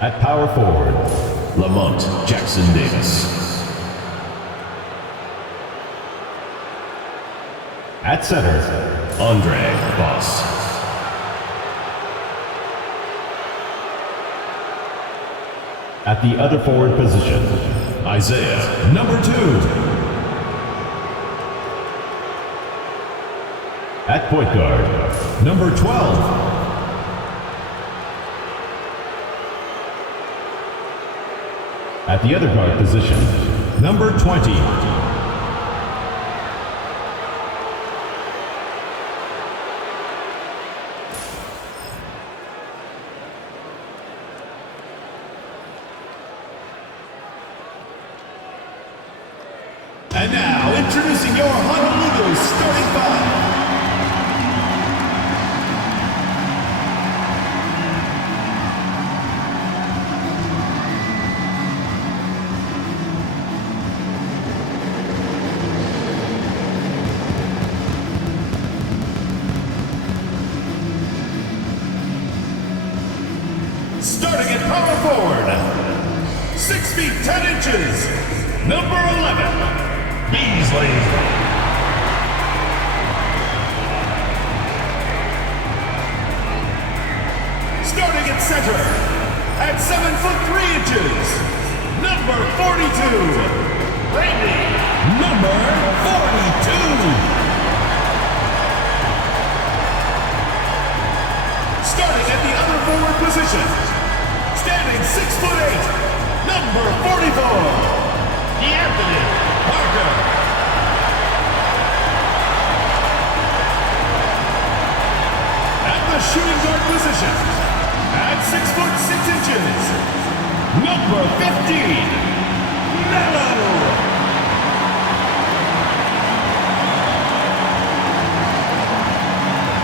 At power forward, Lamont Jackson Davis. At center, Andre Boss. At the other forward position, Isaiah, number 2. At point guard, number 12. At the other guard position, number 20. And now, introducing your Honolulu starting five. Starting at power forward, 6 feet 10 inches, number 11. Beasley. Starting at center, at 7 foot 3 inches, number 42. Randy, number 42. Starting at the other forward position, standing 6 foot 8, number 44. D'Anthony Parker. At the shooting guard position, at 6 foot 6 inches, number 15, Melo.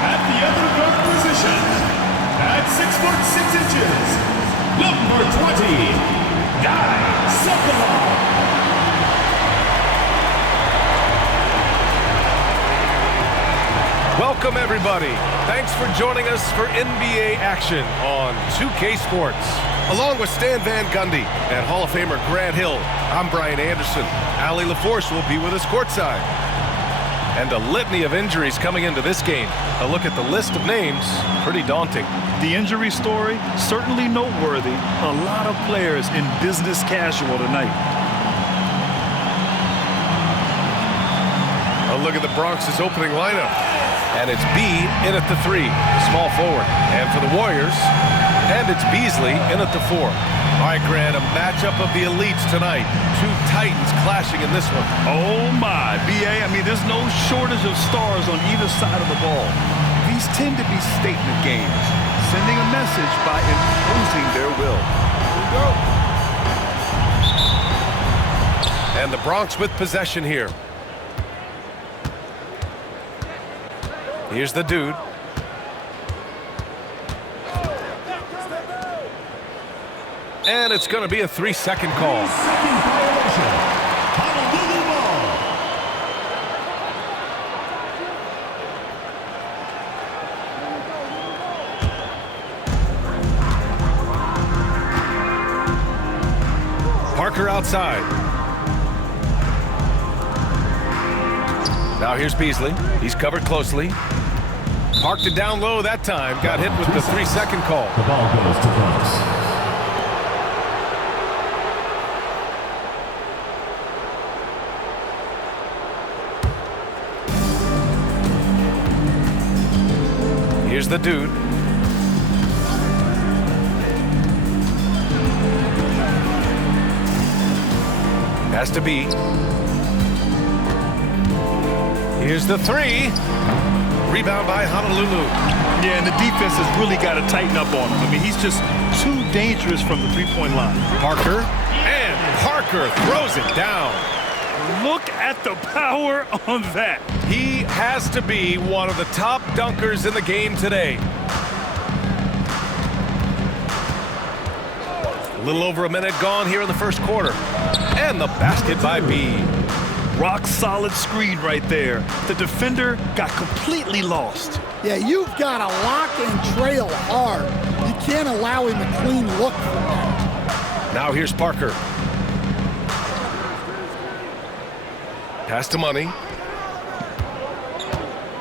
At the other guard position, at 6 foot 6 inches, number 20, Guy Sokolov. Welcome, everybody. Thanks for joining us for NBA action on 2K Sports. Along with Stan Van Gundy and Hall of Famer Grant Hill, I'm Brian Anderson. Allie LaForce will be with us courtside. And a litany of injuries coming into this game. A look at the list of names, pretty daunting. The injury story, certainly noteworthy. A lot of players in business casual tonight. A look at the Bronx's opening lineup. And it's B in at the 3, small forward. And for the Warriors, and it's Beasley in at the 4. All right, Grant, a matchup of the elites tonight. 2 Titans clashing in this one. Oh, my. B.A., I mean, there's no shortage of stars on either side of the ball. These tend to be statement games, sending a message by imposing their will. Here we go. And the Bronx with possession here. Here's the dude. And it's going to be a 3-second call. 3-second violation. Honolulu ball. Parker outside. Now here's Beasley. He's covered closely. Parked it down low that time. Got hit with the 3-second call. The ball goes to Bronx. Here's the dude. Has to be. Here's the 3. Rebound by Honolulu. Yeah, and the defense has really got to tighten up on him. I mean, he's just too dangerous from the three-point line. Parker, and Parker throws it down. Look at the power on that. He has to be one of the top dunkers in the game today. A little over a minute gone here in the first quarter. And the basket by B. Rock solid screen right there. The defender got completely lost. Yeah, you've got to lock and trail hard. You can't allow him a clean look from that. Now here's Parker. Pass to Money.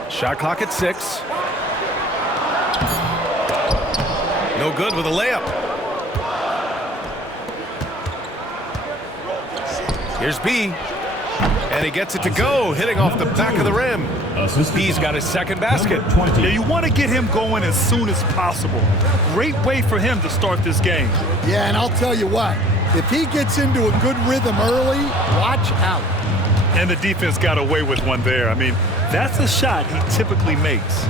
Shot clock at 6. No good with a layup. Here's B. And he gets it to go, hitting off the back of the rim. B's got his second basket. Yeah, you want to get him going as soon as possible. Great way for him to start this game. Yeah, and I'll tell you what, if he gets into a good rhythm early, watch out. And the defense got away with one there. I mean, that's a shot he typically makes.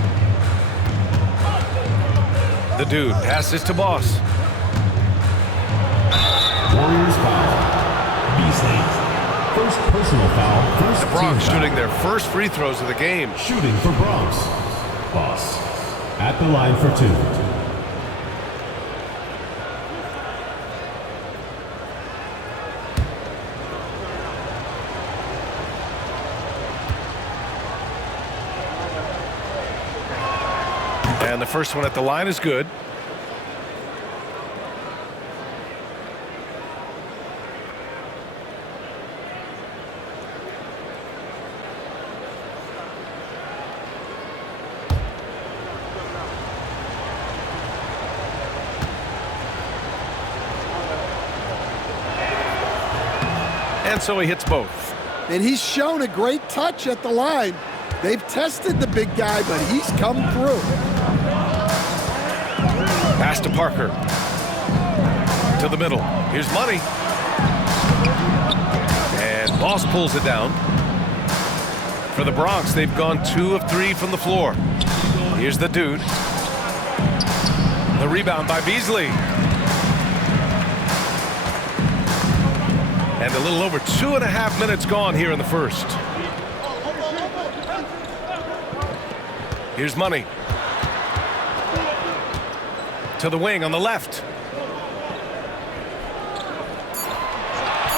The dude passes to Boss. Warriors foul. Beasley. First personal foul. First The Bronx team foul. shooting their first free throws of the game. Shooting for Bronx. Boss. At the line for 2. And the first one at the line is good. And so he hits both. And he's shown a great touch at the line. They've tested the big guy, but he's come through. Pass to Parker. To the middle. Here's Money. And Boss pulls it down. For the Bronx, they've gone 2 of 3 from the floor. Here's the dude. The rebound by Beasley. And a little over 2.5 minutes gone here in the first. Here's Money. To the wing on the left.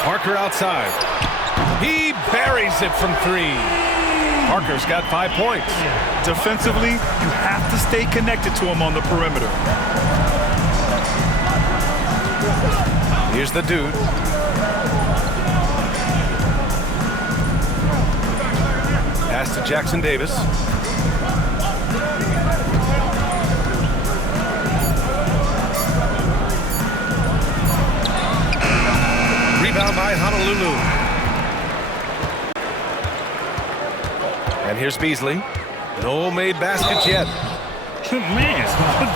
Parker outside. He buries it from 3. Parker's got 5 points. Defensively, you have to stay connected to him on the perimeter. Here's the dude. Pass to Jackson Davis. Rebound by Honolulu. And here's Beasley. No made baskets yet. Man,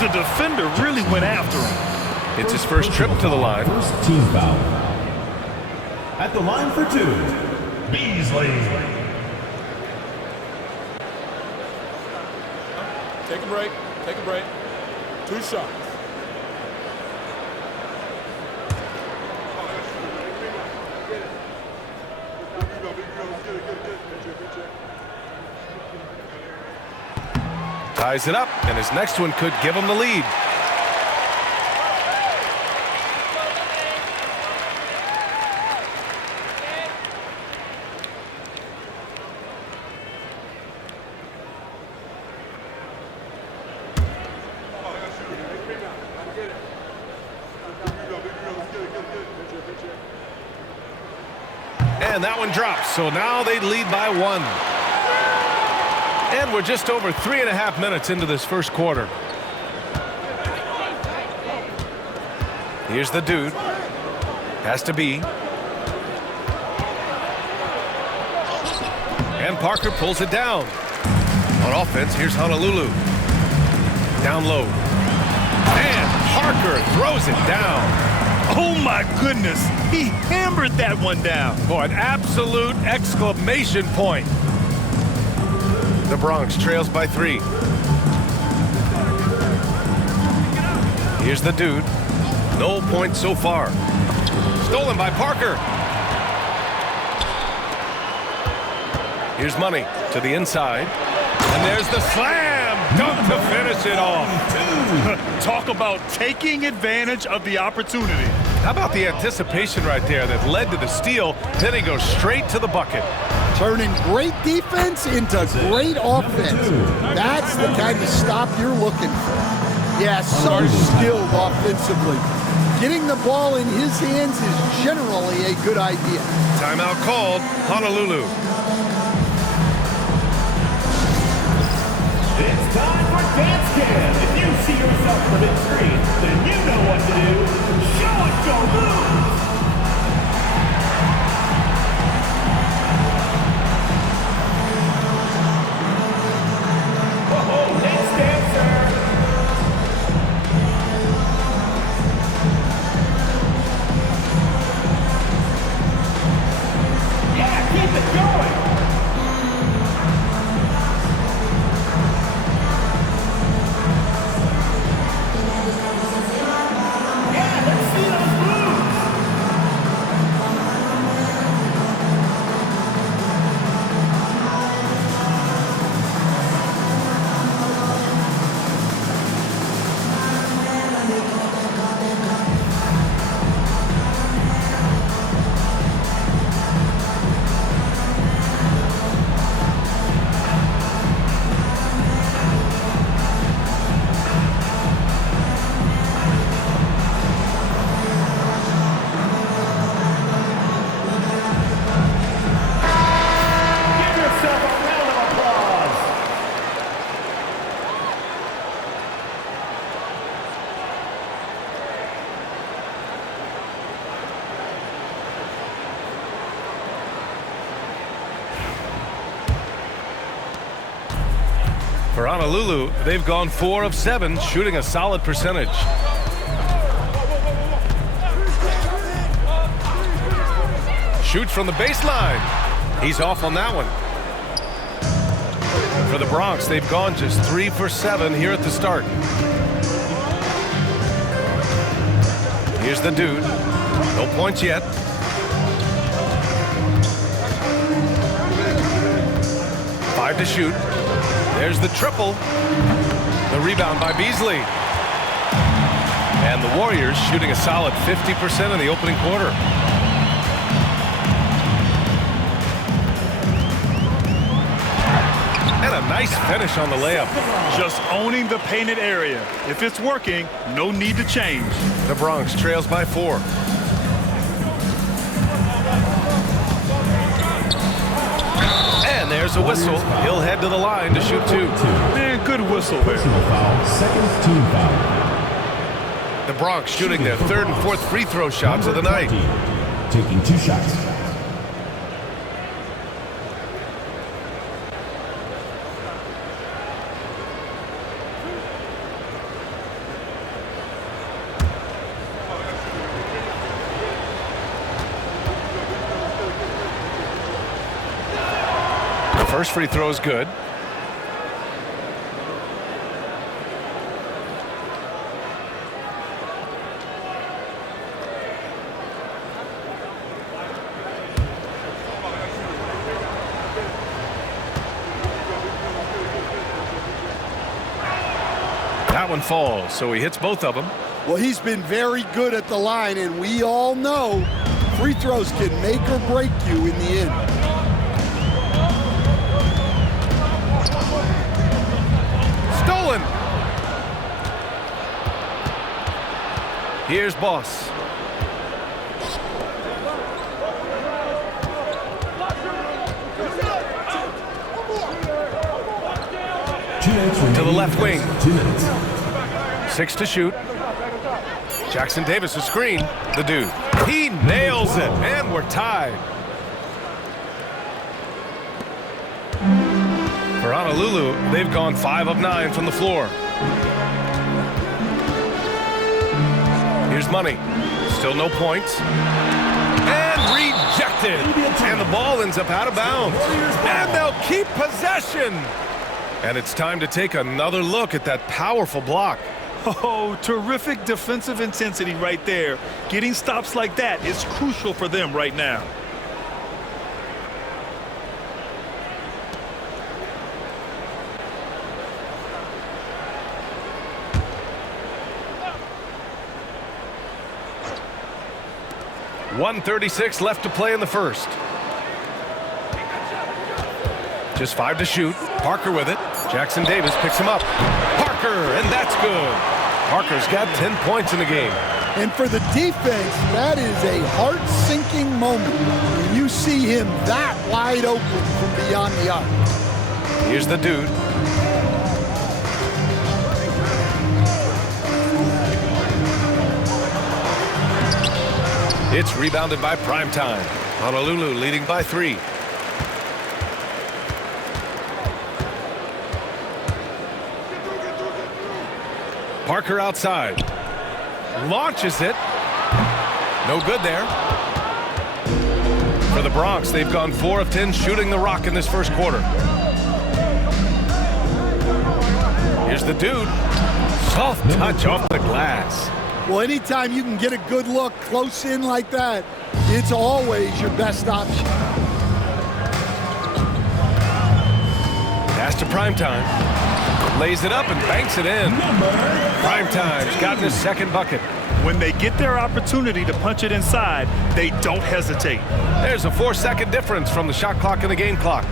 the defender really went after him. It's his first trip to the line. First team foul. At the line for 2. Beasley. Take a break. Take a break. 2 shots. Ties it up, and his next one could give him the lead. And that one drops, so now they lead by 1. And we're just over 3.5 minutes into this first quarter. Here's the dude. Has to be. And Parker pulls it down. On offense, here's Honolulu. Down low. And Parker throws it down. Oh my goodness, he hammered that one down. Boy, an absolute exclamation point. The Bronx trails by 3. Here's the dude. No points so far. Stolen by Parker. Here's Money to the inside. And there's the slam dunk to finish it off. Talk about taking advantage of the opportunity. How about the anticipation right there that led to the steal? Then he goes straight to the bucket. Turning great defense into great offense. That's the kind of stop you're looking for. Yeah, so skilled offensively. Getting the ball in his hands is generally a good idea. Timeout called, Honolulu. It's time for Dance Cam. If you see yourself on the big screen, then you know what to do. Show us your moves. Whoa, dance dancer. Yeah, keep it going. For Honolulu, they've gone 4 of 7, shooting a solid percentage. Shoots from the baseline. He's off on that one. For the Bronx, they've gone just 3 for 7 here at the start. Here's the dude. No points yet. Five to shoot. There's the triple. The rebound by Beasley. And the Warriors shooting a solid 50% in the opening quarter. And a nice finish on the layup. Just owning the painted area. If it's working, no need to change. The Bronx trails by 4. And there's a whistle. He'll head to the line to shoot 2. Man, good whistle there. Personal foul, second team foul. The Bronx shooting their 3rd and 4th free throw shots of the night. Taking 2 shots. First free throw is good. That one falls, so he hits both of them. Well, he's been very good at the line, and we all know free throws can make or break you in the end. Stolen. Here's Boss. To the left wing. 2 minutes. 6 to shoot. Jackson Davis a screen. The dude. He nails it, and we're tied. For Honolulu, they've gone 5 of 9 from the floor. Here's Money. Still no points. And rejected. And the ball ends up out of bounds. And they'll keep possession. And it's time to take another look at that powerful block. Oh, terrific defensive intensity right there. Getting stops like that is crucial for them right now. .136 left to play in the first. Just 5 to shoot. Parker with it. Jackson Davis picks him up. Parker, and that's good. Parker's got 10 points in the game. And for the defense, that is a heart-sinking moment when you see him that wide open from beyond the arc. Here's the dude. It's rebounded by Primetime. Honolulu leading by 3. Parker outside. Launches it. No good there. For the Bronx, they've gone 4 of 10 shooting the rock in this first quarter. Here's the dude. Soft touch off the glass. Well, anytime you can get a good look close in like that, it's always your best option. Pass to Primetime. Lays it up and banks it in. Primetime's gotten his second bucket. When they get their opportunity to punch it inside, they don't hesitate. There's a 4-second difference from the shot clock and the game clock.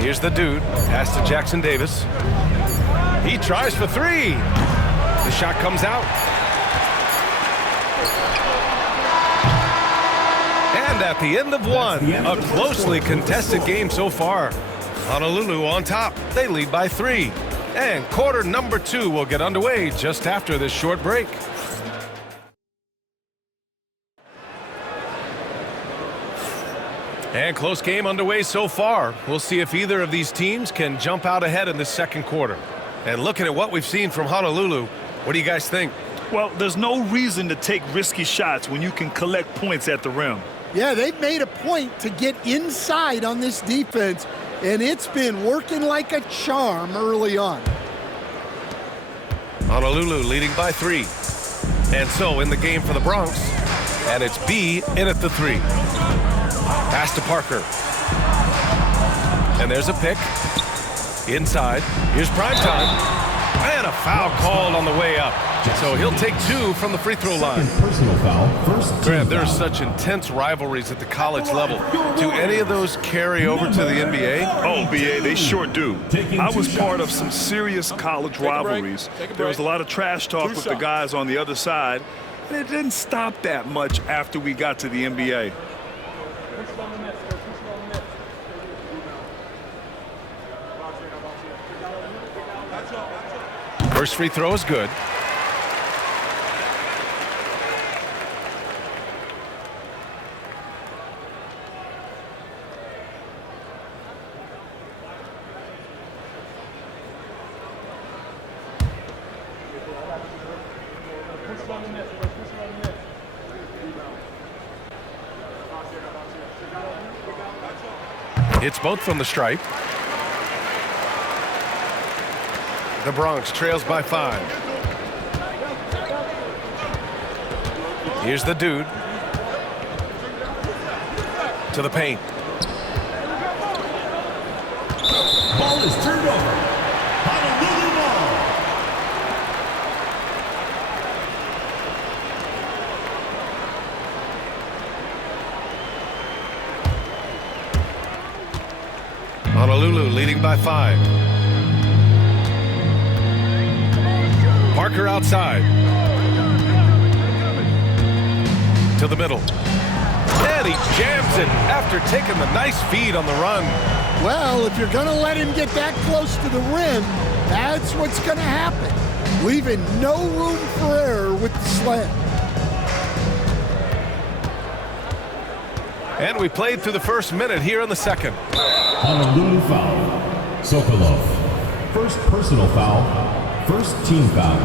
Here's the dude. Pass to Jackson Davis. He tries for 3. The shot comes out. And at the end of 1, a closely contested game so far. Honolulu on top. They lead by 3. And quarter number 2 will get underway just after this short break. And close game underway so far. We'll see if either of these teams can jump out ahead in this second quarter. And looking at what we've seen from Honolulu, what do you guys think? Well, there's no reason to take risky shots when you can collect points at the rim. Yeah, they've made a point to get inside on this defense, and it's been working like a charm early on. Honolulu leading by 3. And so in the game for the Bronx, and it's B in at the 3. Pass to Parker. And there's a pick. Inside. Here's Primetime. And a foul called on the way up. So he'll take 2 from the free throw line. Personal foul. First team Grant, there's foul. such intense rivalries at the college level. Do any of those carry over to the NBA? Oh, BA, they sure do. I was part of some serious college rivalries. There was a lot of trash talk with the guys on the other side, and it didn't stop that much after we got to the NBA. First free throw is good. It's both from the stripe. The Bronx trails by 5. Here's the dude. To the paint. Ball is turned over. Honolulu ball. Honolulu leading by 5. Parker outside. To the middle. And he jams it after taking the nice feed on the run. Well, if you're going to let him get that close to the rim, that's what's going to happen. Leaving no room for error with the slam. And we played through the first minute here in the second. Honolulu foul. Sokolov. First personal foul. First team foul.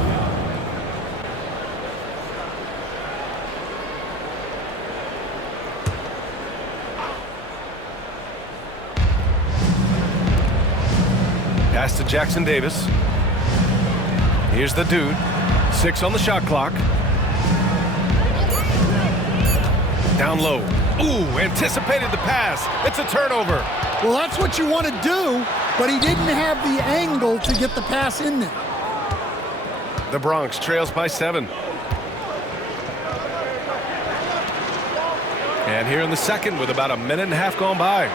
Pass to Jackson Davis. Here's the dude. 6 on the shot clock. Down low. Ooh, anticipated the pass. It's a turnover. Well, that's what you want to do, but he didn't have the angle to get the pass in there. The Bronx trails by 7. And here in the second with about a minute and a half gone by.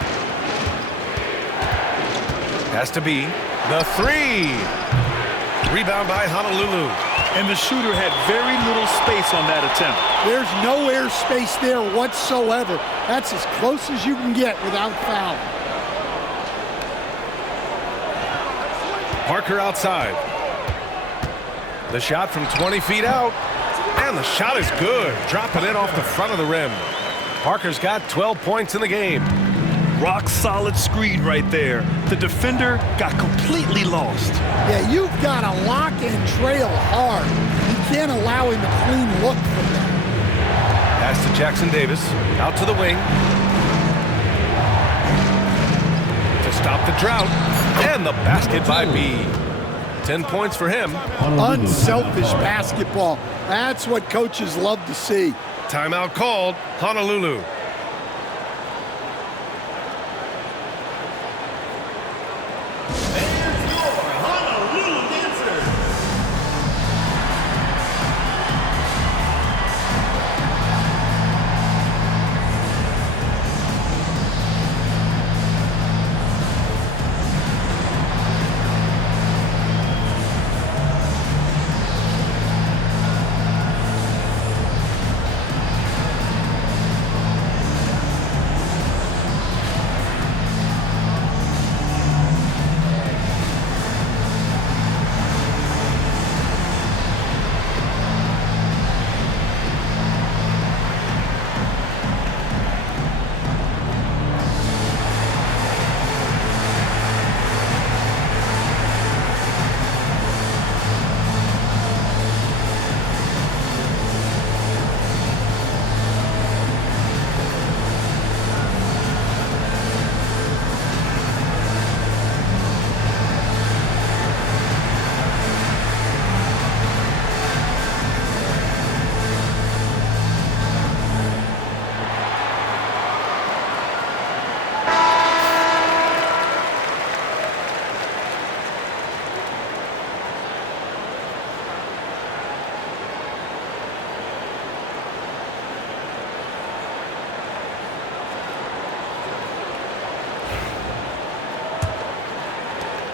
Has to be the three. Rebound by Honolulu. And the shooter had very little space on that attempt. There's no air space there whatsoever. That's as close as you can get without foul. Parker outside. The shot from 20 feet out. And the shot is good. Dropping it off the front of the rim. Parker's got 12 points in the game. Rock solid screen right there. The defender got completely lost. Yeah, you've got to lock and trail hard. You can't allow him a clean look from that. Pass to Jackson Davis. Out to the wing. To stop the drought. And the basket by B. 10 points for him. Unselfish basketball. That's what coaches love to see. Timeout called. Honolulu.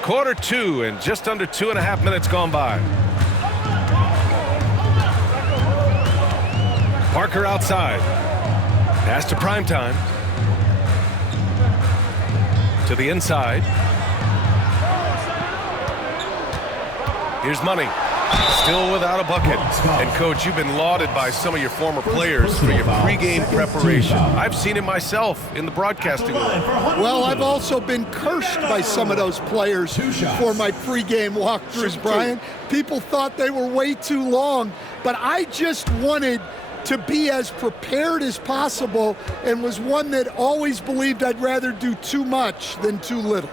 Quarter two and just under 2.5 minutes gone by. Parker outside. Pass to Primetime. To the inside. Here's Money. Still without a bucket. And Coach, you've been lauded by some of your former players for your pregame preparation. I've seen it myself in the broadcasting room. Well, I've also been cursed by some of those players for my pregame walkthroughs, Brian. People thought they were way too long, but I just wanted to be as prepared as possible and was one that always believed I'd rather do too much than too little.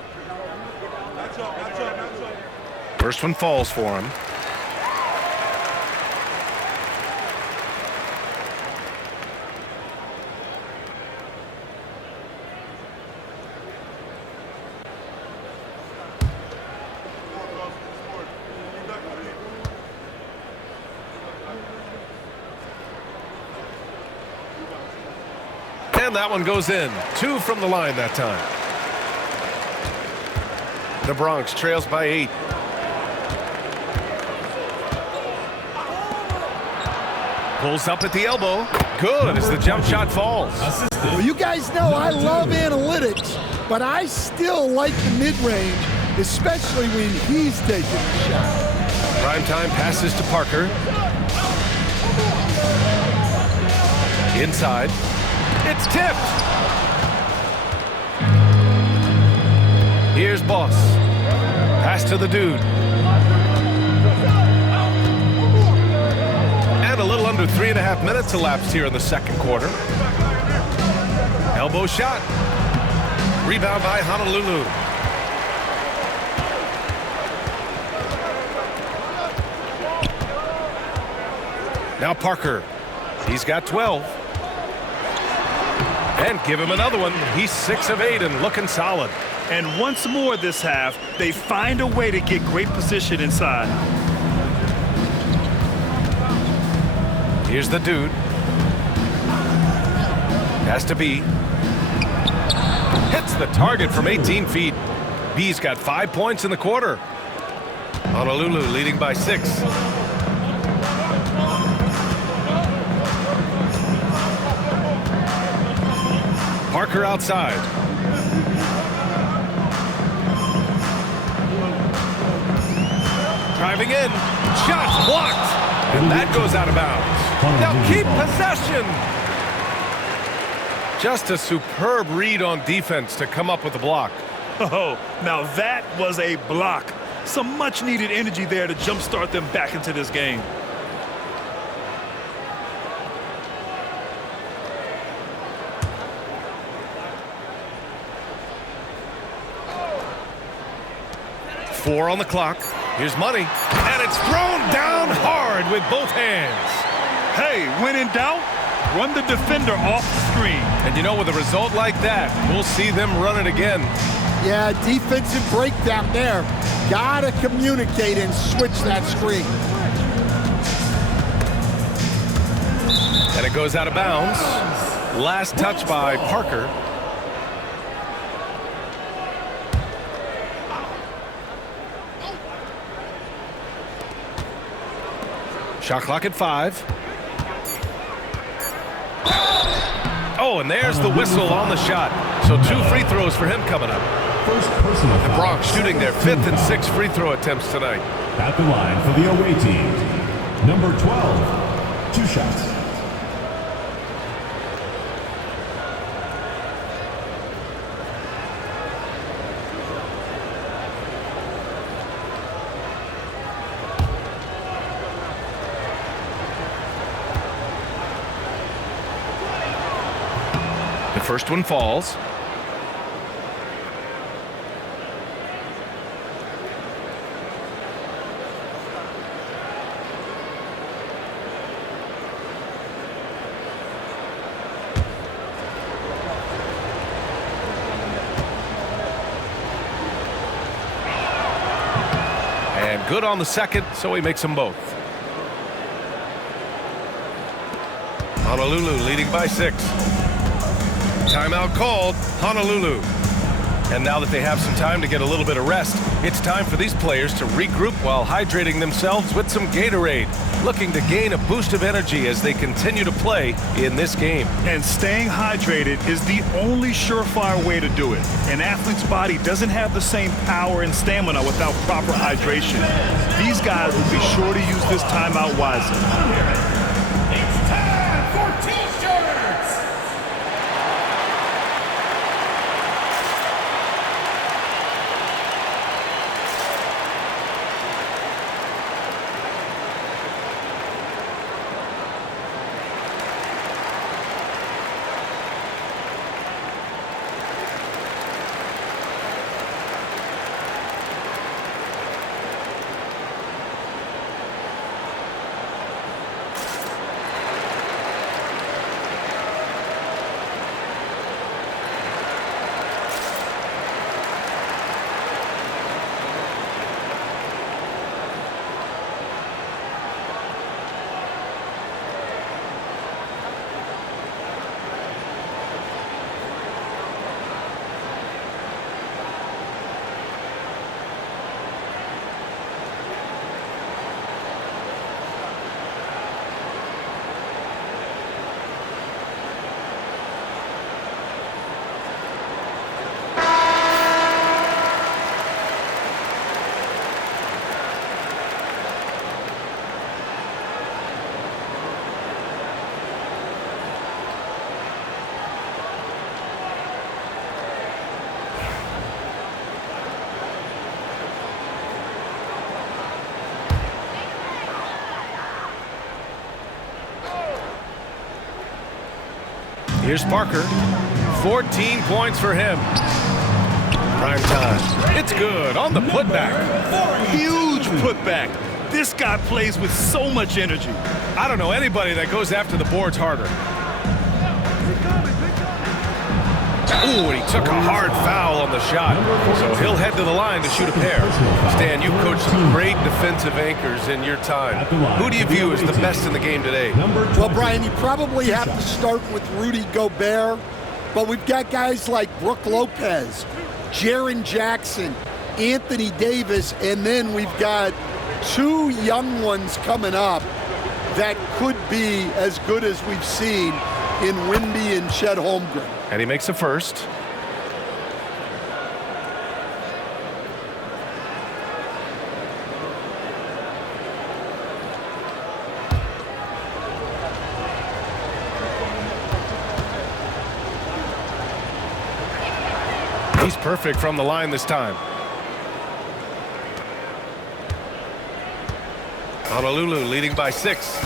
First one falls for him. And that one goes in. 2 from the line that time. The Bronx trails by 8. Pulls up at the elbow. Good as the jump shot falls. Well, you guys know I love analytics, but I still like the mid-range, especially when he's taking the shot. Primetime passes to Parker. Inside. It's tipped. Here's Boss. Pass to the dude. And a little under 3.5 minutes elapsed here in the second quarter. Elbow shot. Rebound by Honolulu. Now Parker. He's got 12. And give him another one. He's 6 of 8 and looking solid. And once more this half, they find a way to get great position inside. Here's the dude. Has to be. Hits the target from 18 feet. B's got 5 points in the quarter. Honolulu leading by 6. Parker outside. Driving in. Shot blocked. And that goes out of bounds. They'll keep possession. Just a superb read on defense to come up with the block. Oh, now that was a block. Some much-needed energy there to jumpstart them back into this game. Four on the clock. Here's money. And it's thrown down hard with both hands. Hey, when in doubt, run the defender off the screen. And you know, with a result like that, we'll see them run it again. Yeah, defensive breakdown there. Gotta communicate and switch that screen. And it goes out of bounds. Last touch by Parker. Shot clock at 5. Oh, and there's the whistle on the shot. So 2 free throws for him coming up. First personal The foul. Bronx shooting their 5th and 6th free throw attempts tonight. At the line for the away team. Number 12. 2 shots. The first one falls. And good on the second, so he makes them both. Honolulu leading by 6. Timeout called, Honolulu. And now that they have some time to get a little bit of rest, it's time for these players to regroup while hydrating themselves with some Gatorade, looking to gain a boost of energy as they continue to play in this game. And staying hydrated is the only surefire way to do it. An athlete's body doesn't have the same power and stamina without proper hydration. These guys will be sure to use this timeout wisely. It's time for T-shirts! Here's Parker. 14 points for him. Prime time. It's good on the putback. Huge putback. This guy plays with so much energy. I don't know anybody that goes after the boards harder. Ooh, and he took a hard foul on the shot. So he'll head to the line to shoot a pair. Stan, you've coached some great defensive anchors in your time. Who do you view as the best in the game today? Well, Brian, you probably have to start with Rudy Gobert, but we've got guys like Brook Lopez, Jaren Jackson, Anthony Davis, and then we've got two young ones coming up that could be as good as we've seen in Wemby and Chet Holmgren. And he makes a first. He's perfect from the line this time. Honolulu leading by 6.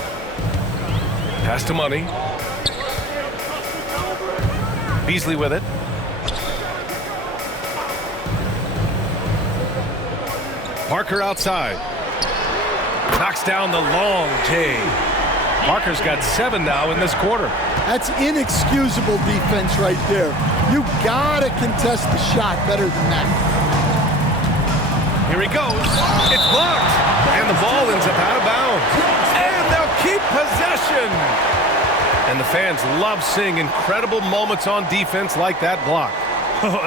Pass to Money. Beasley with it. Parker outside. Knocks down the long J. Parker's got 7 now in this quarter. That's inexcusable defense right there. You gotta contest the shot better than that. Here he goes. It's blocked. And the ball ends up out of bounds. And they'll keep possession. And the fans love seeing incredible moments on defense like that block.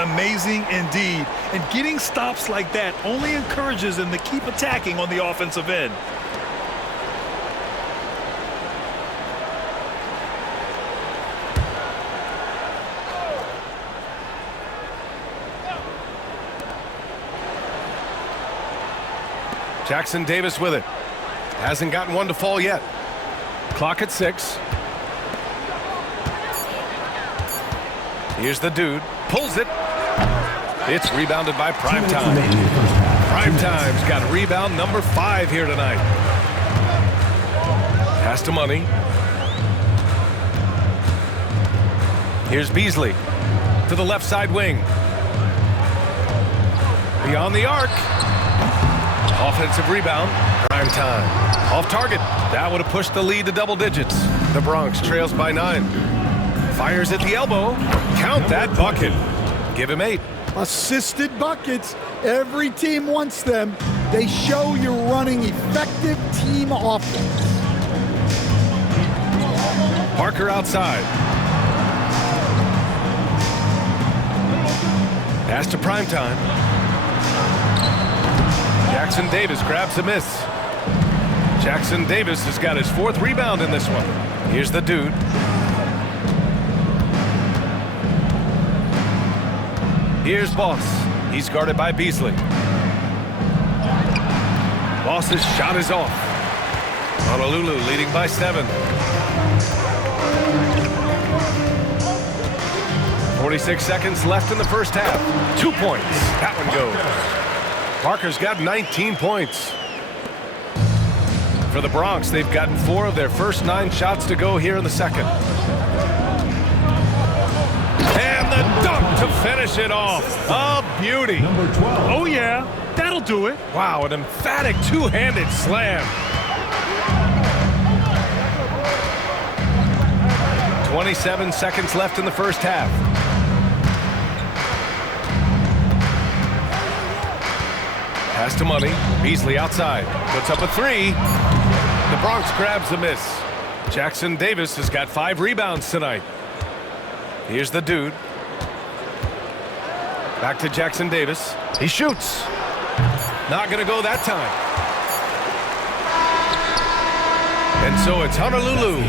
Amazing indeed. And getting stops like that only encourages them to keep attacking on the offensive end. Jackson Davis with it. Hasn't gotten one to fall yet. Clock at 6. Here's the dude. Pulls it. It's rebounded by Primetime. Primetime's got rebound number 5 here tonight. Pass to Money. Here's Beasley to the left side wing. Beyond the arc. Offensive rebound. Primetime. Off target. That would have pushed the lead to double digits. The Bronx trails by 9. Fires at the elbow. Count that bucket. Give him 8. Assisted buckets. Every team wants them. They show you're running effective team offense. Parker outside. Pass to Primetime. Jackson Davis grabs a miss. Jackson Davis has got his 4th rebound in this one. Here's the dude. Here's Boss. He's guarded by Beasley. Boss's shot is off. Honolulu leading by 7. 46 seconds left in the first half. 2 points. That one goes. Parker's got 19 points. For the Bronx, they've gotten 4 of their first 9 shots to go here in the second. And the dunk to finish it off. A beauty. Number 12. Oh, yeah. That'll do it. Wow, an emphatic two-handed slam. 27 seconds left in the first half. Pass to Money. Beasley outside. Puts up a 3. The Bronx grabs the miss. Jackson Davis has got 5 rebounds tonight. Here's the dude. Back to Jackson Davis. He shoots. Not going to go that time. And so it's Honolulu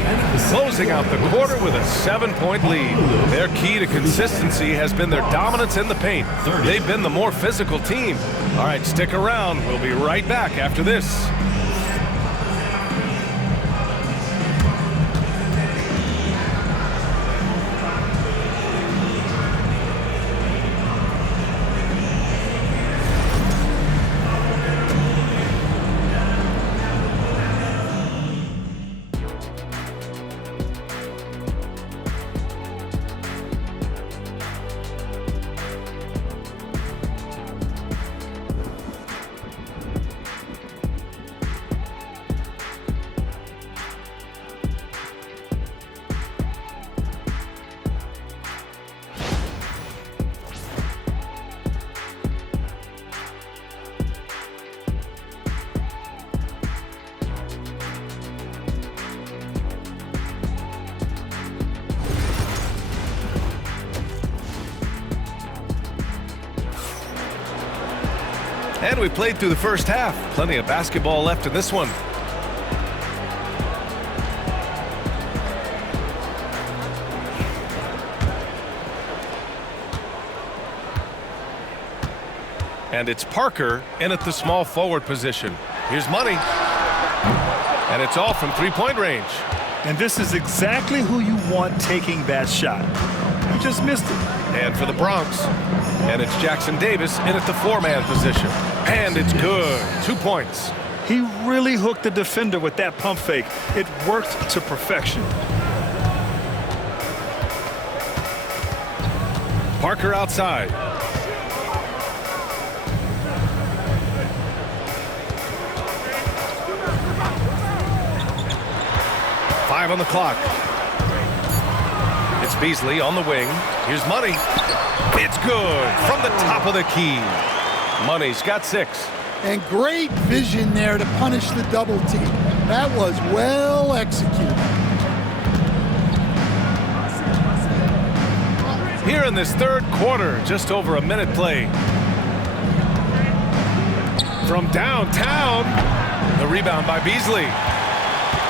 closing out the quarter with a 7-point lead. Their key to consistency has been their dominance in the paint. They've been the more physical team. All right, stick around. We'll be right back after this. And we played through the first half. Plenty of basketball left in this one. And it's Parker in at the small forward position. Here's Money. And it's all from three-point range. And this is exactly who you want taking that shot. You just missed it. And for the Bronx. And it's Jackson Davis in at the four-man position. And it's good. 2 points. He really hooked the defender with that pump fake. It worked to perfection. Parker outside. Five on the clock. It's Beasley on the wing. Here's Money. It's good from the top of the key. Money's got 6. And great vision there to punish the double team. That was well executed. Here in this third quarter, just over a minute play. From downtown, the rebound by Beasley.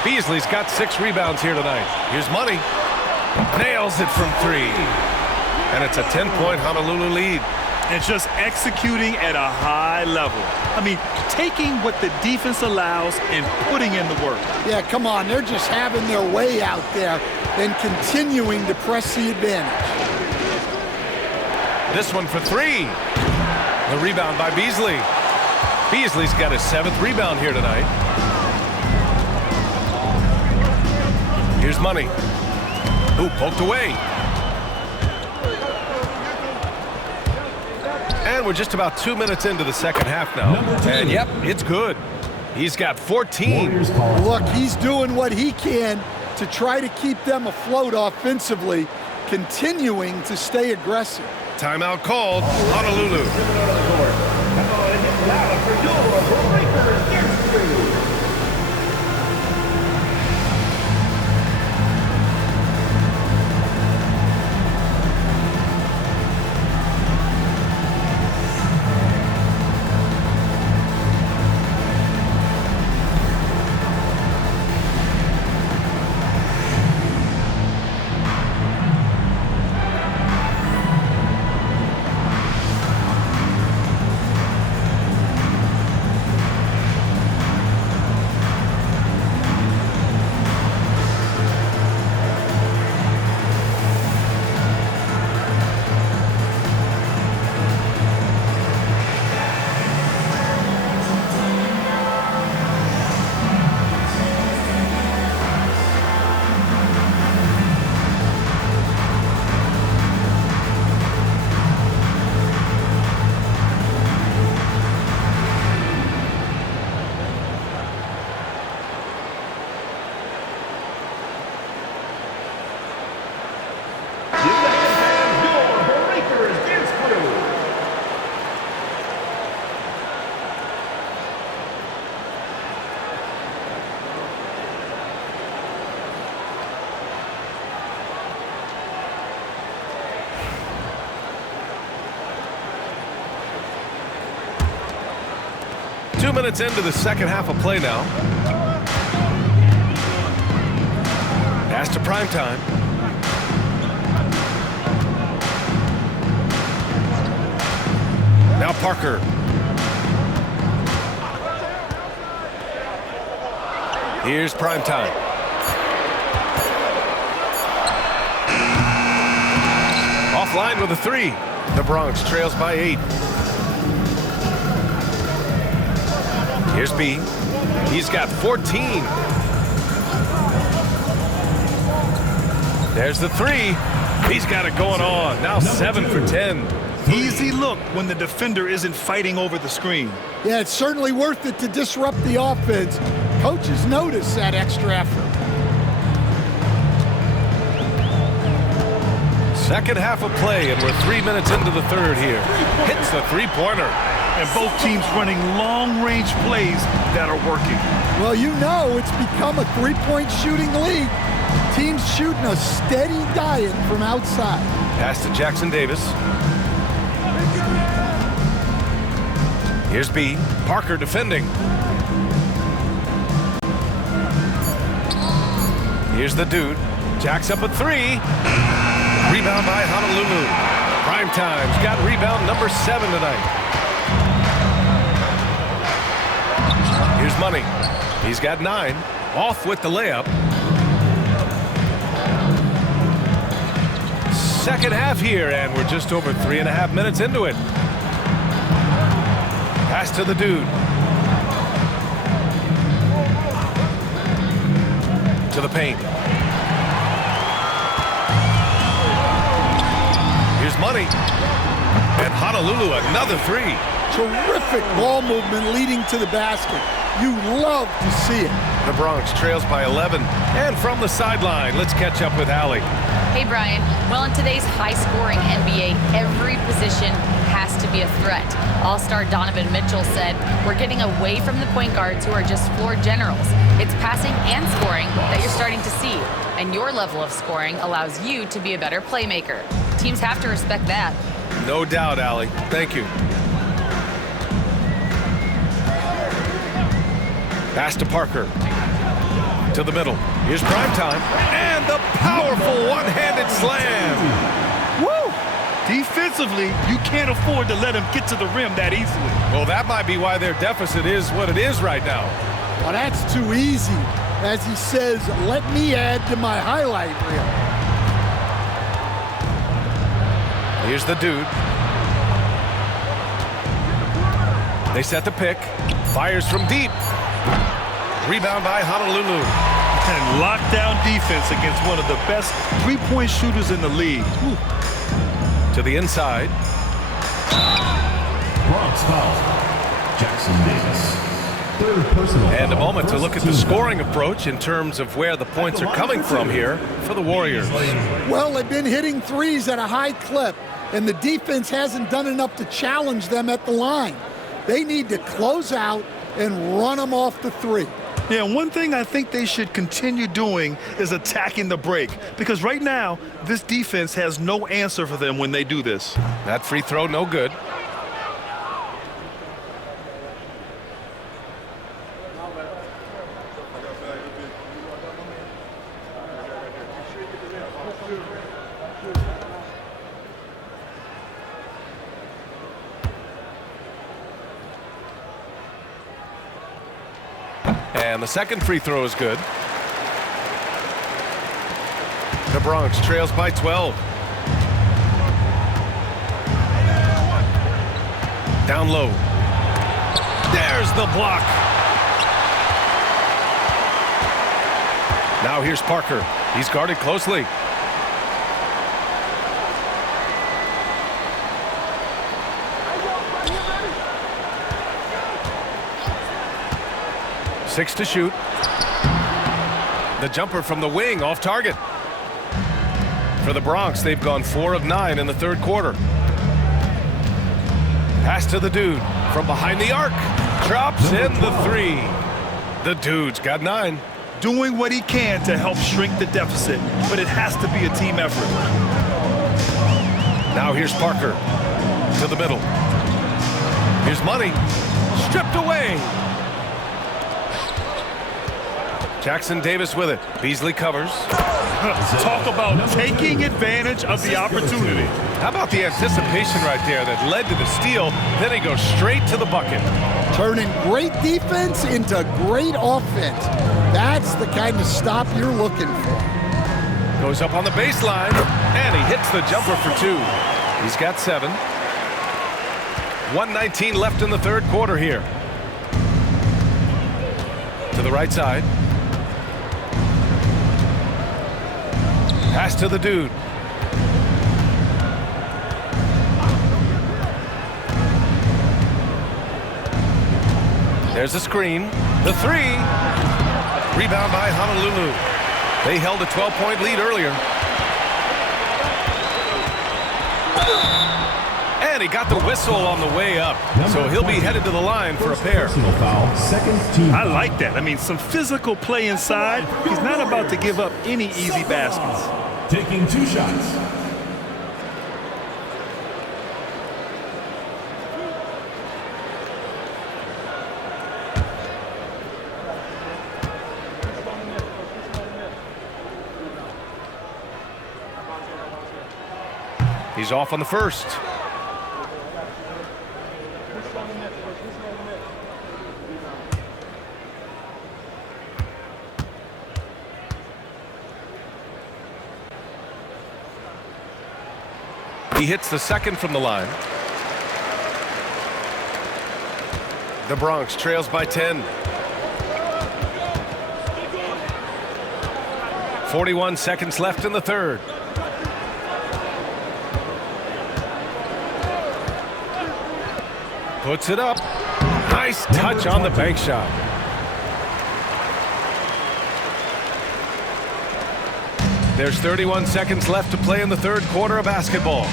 Beasley's got 6 rebounds here tonight. Here's Money. Nails it from 3. And it's a 10-point Honolulu lead. And just executing at a high level. I mean, taking what the defense allows and putting in the work. Yeah, come on. They're just having their way out there and continuing to press the advantage. This one for 3. The rebound by Beasley. Beasley's got his 7th rebound here tonight. Here's Money. Ooh, poked away. And we're just about 2 minutes into the second half now. And yep, it's good. He's got 14. Look, he's doing what he can to try to keep them afloat offensively, continuing to stay aggressive. Timeout called. Honolulu. 2 minutes into the second half of play now. Pass to primetime. Now Parker. Here's primetime. Offline with a 3. The Bronx trails by 8. Here's B. He's got 14. There's the 3. He's got it going on. Now 7 for 10. Easy look when the defender isn't fighting over the screen. Yeah, it's certainly worth it to disrupt the offense. Coaches notice that extra effort. Second half of play, and we're 3 minutes into the third here. Hits the three-pointer. And both teams running long-range plays that are working. Well, you know it's become a three-point shooting league. Teams shooting a steady diet from outside. Pass to Jackson Davis. Here's B. Parker defending. Here's the dude. Jacks up a 3. Rebound by Honolulu. Prime Time's got rebound number 7 tonight. Here's Money. He's got 9. Off with the layup. Second half here, and we're just over 3.5 minutes into it. Pass to the dude. To the paint. Here's Money. And Honolulu, another 3. Terrific ball movement leading to the basket. You love to see it. The Bronx trails by 11. And from the sideline, let's catch up with Allie. Hey, Brian. Well, in today's high-scoring NBA, every position has to be a threat. All-star Donovan Mitchell said, "We're getting away from the point guards who are just floor generals. It's passing and scoring that you're starting to see. And your level of scoring allows you to be a better playmaker. Teams have to respect that." No doubt, Allie. Thank you. Pass to Parker. To the middle. Here's Prime Time. And the powerful one-handed slam. Woo! Defensively, you can't afford to let him get to the rim that easily. Well, that might be why their deficit is what it is right now. Well, that's too easy. As he says, let me add to my highlight reel. Here's the dude. They set the pick. Fires from deep. Rebound by Honolulu. And lockdown defense against one of the best three-point shooters in the league. Whew. To the inside. Bronx foul. Jackson Davis. Third personal And a foul. moment to look at the scoring approach in terms of where the points are coming from here for the Warriors. Well, they've been hitting threes at a high clip, and the defense hasn't done enough to challenge them at the line. They need to close out and run them off the 3. Yeah, one thing I think they should continue doing is attacking the break, because right now, this defense has no answer for them when they do this. That free throw, no good. And the second free throw is good. The Bronx trails by 12. Down low. There's the block. Now here's Parker. He's guarded closely. Six to shoot. The jumper from the wing off target. For the Bronx, they've gone 4 of 9 in the third quarter. Pass to the dude from behind the arc. Drops in the 3. The dude's got 9. Doing what he can to help shrink the deficit, but it has to be a team effort. Now here's Parker to the middle. Here's Money. Stripped away. Jackson Davis with it. Beasley covers. Talk about taking advantage of the opportunity. How about the anticipation right there that led to the steal? Then he goes straight to the bucket. Turning great defense into great offense. That's the kind of stop you're looking for. Goes up on the baseline, and he hits the jumper for 2. He's got 7. 1:19 left in the third quarter here. To the right side. Pass to the dude. There's a screen. The 3. Rebound by Honolulu. They held a 12-point lead earlier. And he got the whistle on the way up. So he'll be headed to the line for a pair. Personal foul. Second team. I like that. I mean, some physical play inside. He's not about to give up any easy baskets. Taking 2 shots. He's off on the first. He hits the second from the line. The Bronx trails by 10. 41 seconds left in the third. Puts it up. Nice touch on the bank shot. There's 31 seconds left to play in the third quarter of basketball.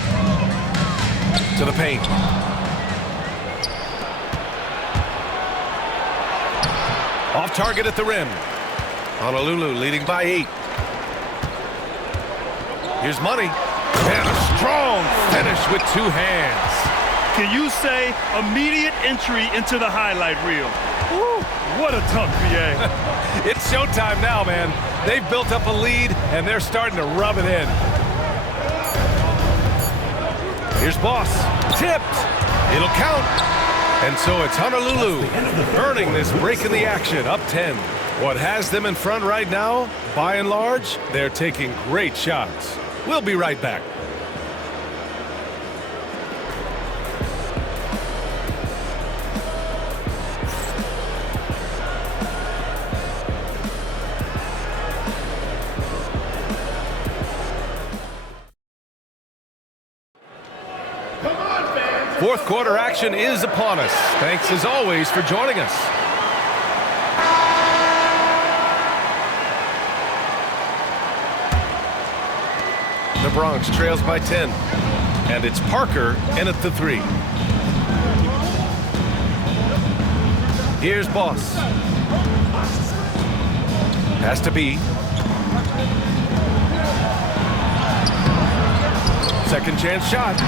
To the paint. Off target at the rim. Honolulu leading by 8. Here's Money. And a strong finish with 2 hands. Can you say immediate entry into the highlight reel? Woo, what a dunk, PA. It's showtime now, man. They've built up a lead, and they're starting to rub it in. Here's Boss. Tipped. It'll count. And so it's Honolulu earning this break in the action, up 10. What has them in front right now, by and large, they're taking great shots. We'll be right back. Fourth quarter action is upon us. Thanks as always for joining us. The Bronx trails by 10. And it's Parker in at the 3. Here's Boss. Has to be. Second chance shot.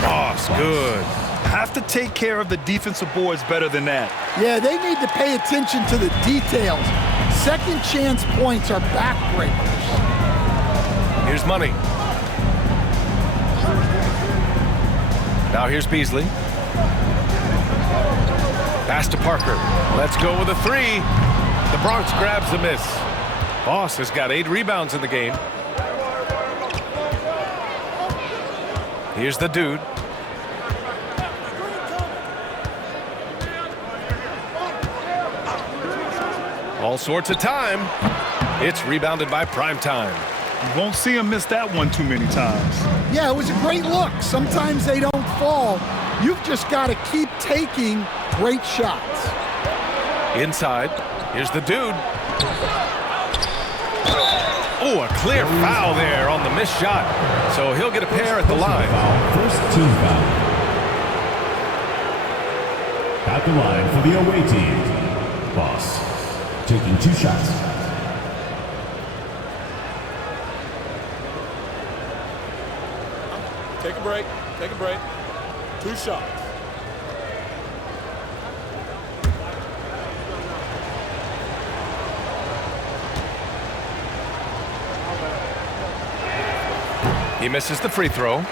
Boss, good. Have to take care of the defensive boards better than that. Yeah, they need to pay attention to the details. Second chance points are backbreakers. Here's Money. Now here's Beasley. Pass to Parker. Let's go with a 3. The Bronx grabs the miss. Boss has got 8 rebounds in the game. Here's the dude. All sorts of time. It's rebounded by Primetime. You won't see him miss that one too many times. Yeah, it was a great look. Sometimes they don't fall. You've just got to keep taking great shots. Inside. Here's the dude. Oh, a clear foul there on the missed shot. So he'll get a pair at the line. First team foul. At the line for the away team. Boss taking 2 shots. Take a break. Take a break. 2 shots. He misses the free throw.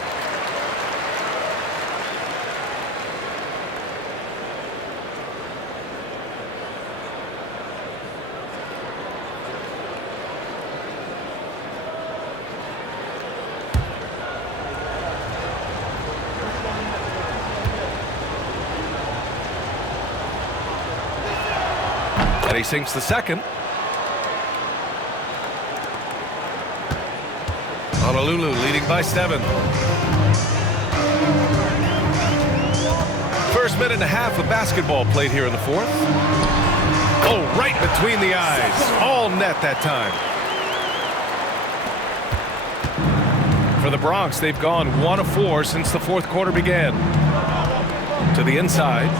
And he sinks the second. Honolulu leading by 7. First minute and a half of basketball played here in the fourth. Oh, right between the eyes. All net that time. For the Bronx, they've gone 1 of 4 since the fourth quarter began. To the inside.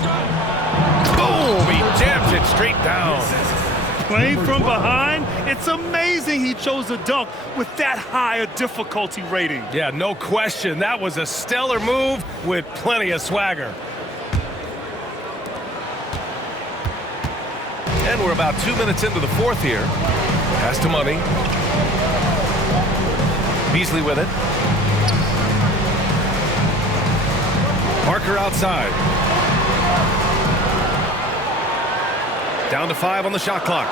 Boom! He jams it straight down. Playing from behind, it's amazing he chose a dunk with that high a difficulty rating. Yeah, no question. That was a stellar move with plenty of swagger. And we're about 2 minutes into the fourth here. Pass to Money. Beasley with it. Parker outside. Down to 5 on the shot clock.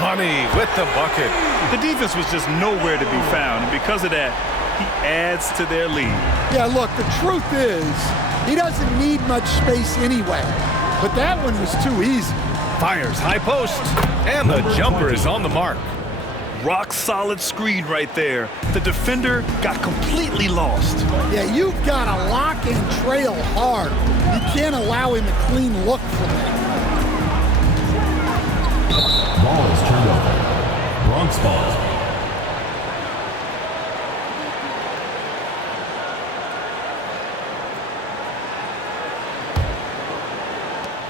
Money with the bucket. The defense was just nowhere to be found, and because of that, he adds to their lead. Yeah, look, the truth is, he doesn't need much space anyway, but that one was too easy. Fires high post, and the jumper is on the mark. Rock solid screen right there. The defender got completely lost. Yeah, you've got to lock and trail hard. You can't allow him a clean look from that. Ball is turned over. Bronx ball.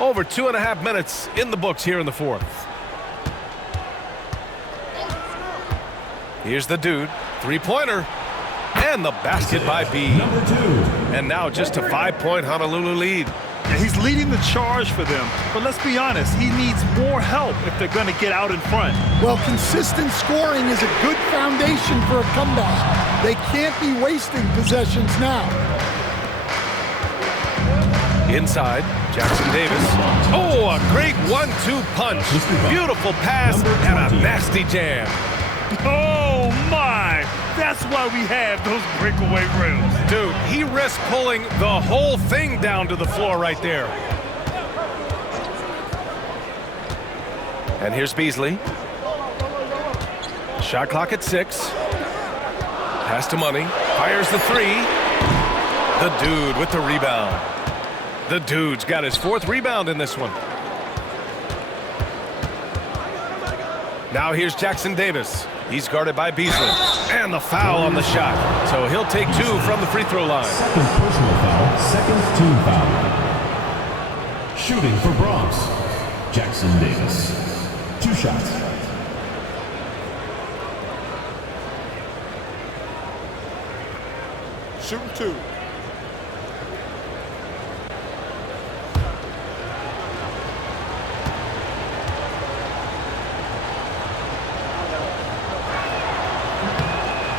Over 2.5 minutes in the books here in the fourth. Here's the dude, three-pointer, and the basket by B. Number 2. And now just a 5-point Honolulu lead. And he's leading the charge for them, but let's be honest, he needs more help if they're going to get out in front. Well, consistent scoring is a good foundation for a comeback. They can't be wasting possessions now. Inside, Jackson Davis. Oh, a great 1-2 punch. Beautiful pass and a nasty jam. Oh, my! That's why we have those breakaway rims. Dude, he risked pulling the whole thing down to the floor right there. And here's Beasley. Shot clock at 6. Pass to Money. Fires the 3. The dude with the rebound. The dude's got his 4th rebound in this one. Now here's Jackson Davis. He's guarded by Beasley. And the foul on the shot. So he'll take 2 from the free throw line. Second personal foul. Second team foul. Shooting for Bronx. Jackson Davis. 2 shots. Shooting 2.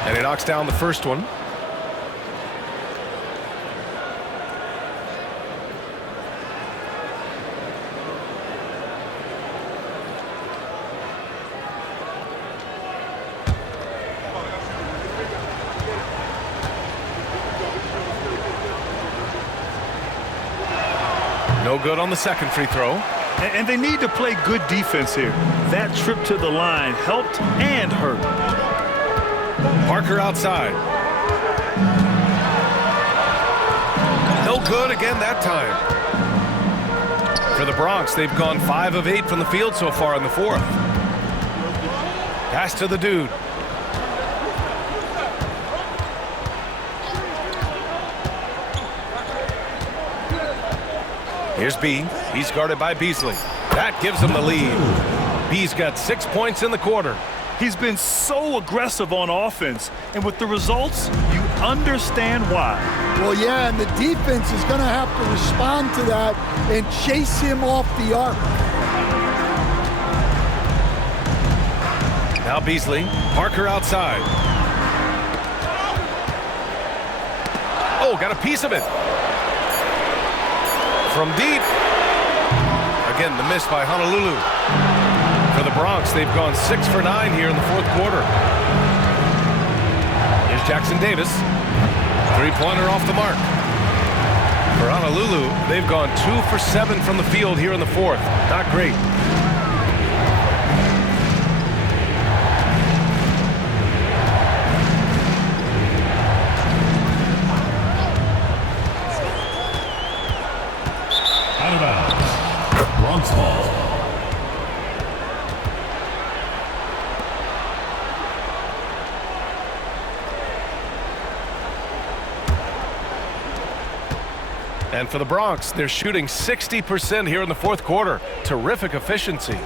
And he knocks down the first one. No good on the second free throw. And they need to play good defense here. That trip to the line helped and hurt. Parker outside. No good again that time. For the Bronx, they've gone 5 of 8 from the field so far in the fourth. Pass to the dude. Here's B. He's guarded by Beasley. That gives him the lead. B's got 6 points in the quarter. He's been so aggressive on offense, and with the results, you understand why. Well, yeah, and the defense is going to have to respond to that and chase him off the arc. Now Beasley. Parker outside. Oh, got a piece of it. From deep. Again, the miss by Honolulu. For the Bronx, they've gone 6 for 9 here in the fourth quarter. Here's Jackson Davis. Three-pointer off the mark. For Honolulu, they've gone 2 for 7 from the field here in the fourth. Not great. Out of bounds. Bronx ball. And for the Bronx, they're shooting 60% here in the fourth quarter. Terrific efficiency.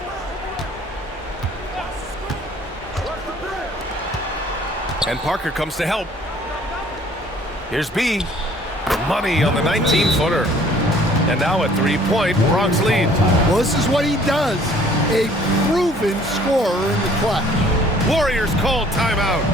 And Parker comes to help. Here's B. Money on the 19-footer. And now a 3-point Bronx lead. Well, this is what he does. A proven scorer in the clutch. Warriors call timeout.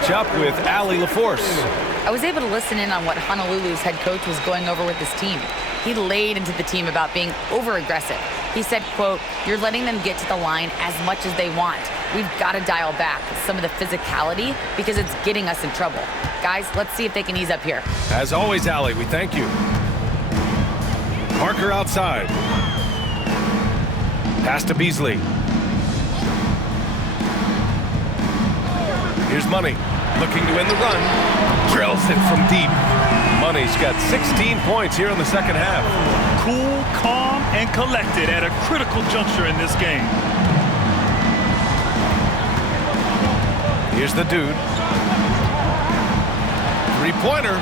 catch up with Allie LaForce. I was able to listen in on what Honolulu's head coach was going over with his team. He laid into the team about being over-aggressive. He said, quote, "You're letting them get to the line as much as they want. We've got to dial back some of the physicality because it's getting us in trouble. Guys, let's see if they can ease up here." As always, Allie, we thank you. Parker outside. Pass to Beasley. Here's Money, looking to win the run. Drills it from deep. Money's got 16 points here in the second half. Cool, calm, and collected at a critical juncture in this game. Here's the dude. Three-pointer.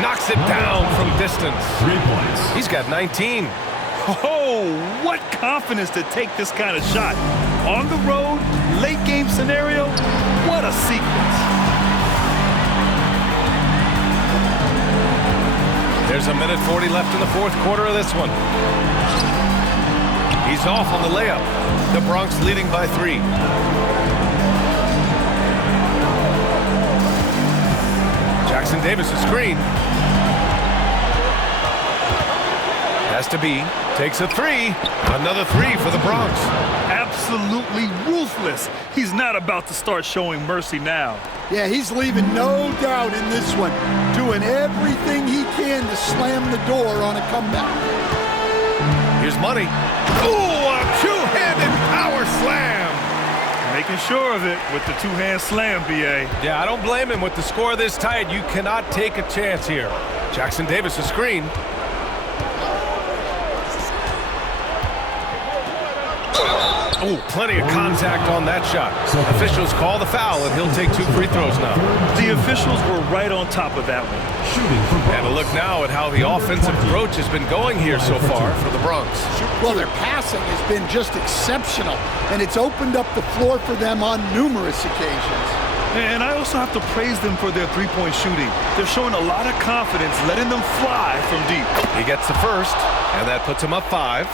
Knocks it down from distance. 3 points. He's got 19. Oh, what confidence to take this kind of shot. On the road, late game scenario, what a sequence. There's a minute 40 left in the fourth quarter of this one. He's off on the layup. The Bronx leading by 3. Jackson Davis a screen. Has to be. Takes a 3. Another 3 for the Bronx. Absolutely ruthless. He's not about to start showing mercy now. Yeah, he's leaving no doubt in this one. Doing everything he can to slam the door on a comeback. Here's Money. Oh, a two-handed power slam. Making sure of it with the two-hand slam, B.A. Yeah, I don't blame him. With the score this tight, you cannot take a chance here. Jackson Davis a screen. Oh, plenty of contact on that shot. Officials call the foul, and he'll take 2 free throws now. The officials were right on top of that one. And a look now at how the offensive approach has been going here so far for the Bronx. Well, their passing has been just exceptional, and it's opened up the floor for them on numerous occasions. And I also have to praise them for their three-point shooting. They're showing a lot of confidence, letting them fly from deep. He gets the first, and that puts him up 5.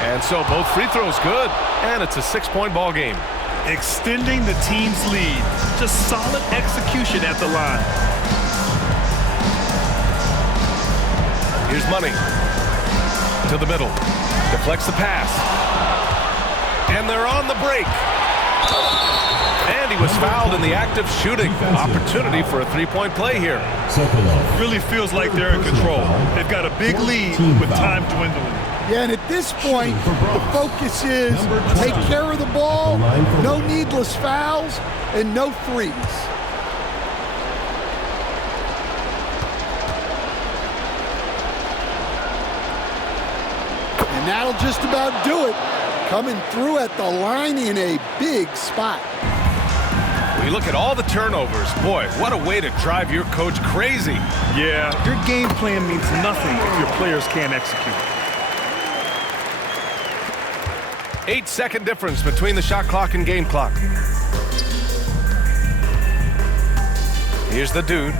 And so both free throws good, and it's a 6-point ball game. Extending the team's lead. Just solid execution at the line. Here's Money. To the middle. Deflects the pass. And they're on the break. And he was fouled in the act of shooting. Opportunity for a 3-point play here. Really feels like they're in control. They've got a big lead with time dwindling. Yeah, and at this point, the focus is take care of the ball, no needless fouls, and no threes. And that'll just about do it. Coming through at the line in a big spot. We look at all the turnovers. Boy, what a way to drive your coach crazy. Yeah, your game plan means nothing if your players can't execute. 8-second difference between the shot clock and game clock. Here's the dude.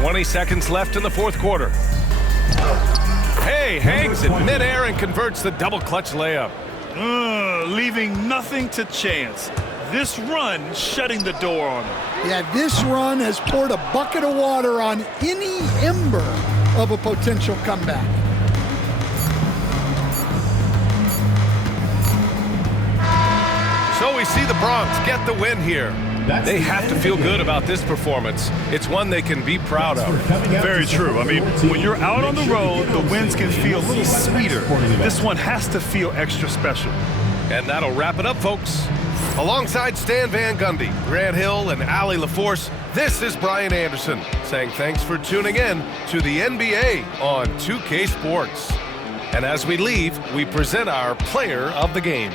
20 seconds left in the fourth quarter. Hey, hangs in midair and converts the double clutch layup. Leaving nothing to chance. This run shutting the door on him. Yeah, this run has poured a bucket of water on any ember of a potential comeback. So we see the Bronx get the win here. They have to feel good about this performance. It's one they can be proud of. Very true. I mean, when you're out on the road, the wins can feel a little sweeter. This one has to feel extra special. And that'll wrap it up, folks. Alongside Stan Van Gundy, Grant Hill, and Allie LaForce, this is Brian Anderson saying thanks for tuning in to the NBA on 2K Sports. And as we leave, we present our player of the game.